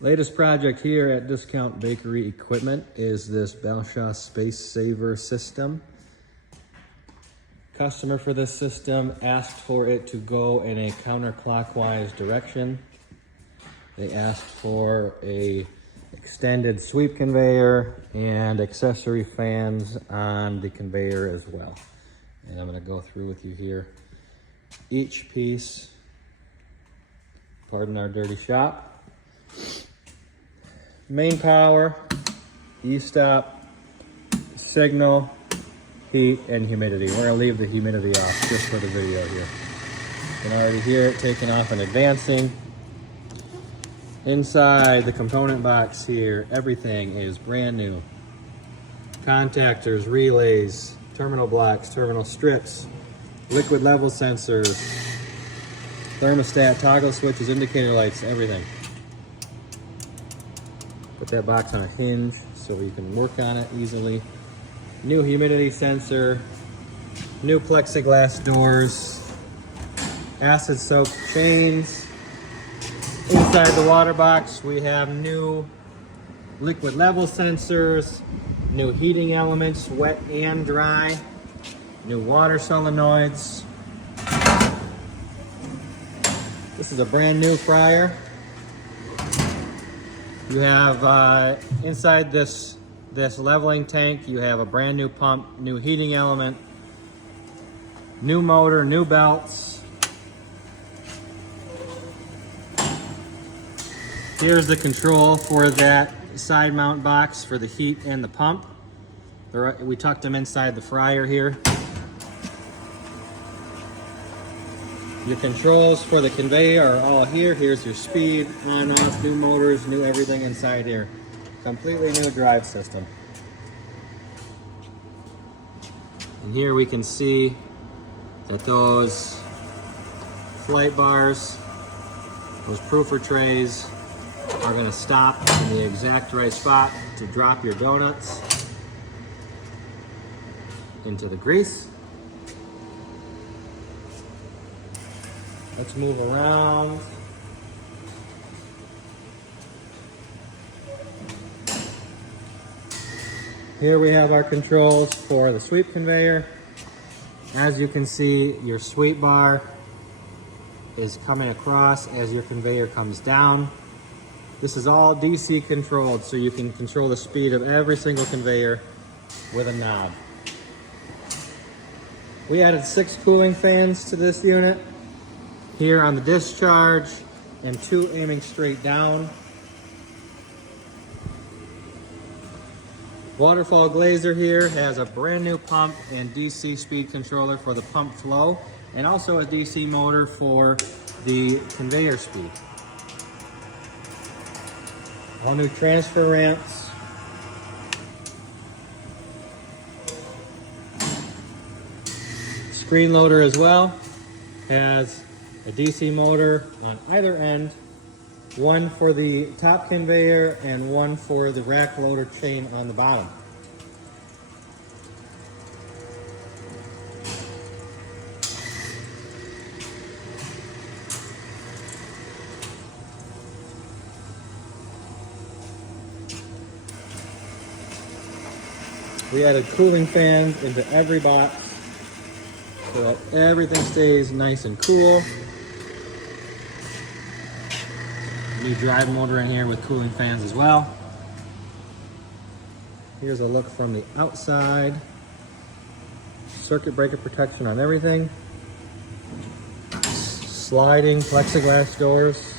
Latest project here at Discount Bakery Equipment is this Belshaw SpaceSaver system. Customer for this system asked for it to go in a counterclockwise direction. They asked for a extended sweep conveyor and accessory fans on the conveyor as well. And I'm going to go through with you here. Each piece, pardon our dirty shop. Main power, E-stop, signal, heat, and humidity. We're going to leave the humidity off just for the video here. You can already hear it taking off and advancing. Inside the component box here, everything is brand new. Contactors, relays, terminal blocks, terminal strips, liquid level sensors, thermostat, toggle switches, indicator lights, everything. Put that box on a hinge so you can work on it easily. New humidity sensor, new plexiglass doors, acid soaked chains. Inside the water box we have new liquid level sensors, new heating elements, wet and dry, new water solenoids. This is a brand new fryer. You have inside this leveling tank, you have a brand new pump, new heating element, new motor, new belts. Here's the control for that side mount box for the heat and the pump. We tucked them inside the fryer here. Your controls for the conveyor are all here. Here's your speed, on, off, new motors, new everything inside here. Completely new drive system. And here we can see that those flight bars, those proofer trays, are going to stop in the exact right spot to drop your donuts into the grease. Let's move around. Here we have our controls for the sweep conveyor. As you can see, your sweep bar is coming across as your conveyor comes down. This is all DC controlled, so you can control the speed of every single conveyor with a knob. We added 6 cooling fans to this unit. Here on the discharge, and 2 aiming straight down. Waterfall Glazer here has a brand new pump and DC speed controller for the pump flow, and also a DC motor for the conveyor speed. All new transfer ramps. Screen loader as well. Has a DC motor on either end, one for the top conveyor and one for the rack loader chain on the bottom. We added cooling fans into every box so that everything stays nice and cool. New drive motor in here with cooling fans as well. Here's a look from the outside. Circuit breaker protection on everything. Sliding plexiglass doors.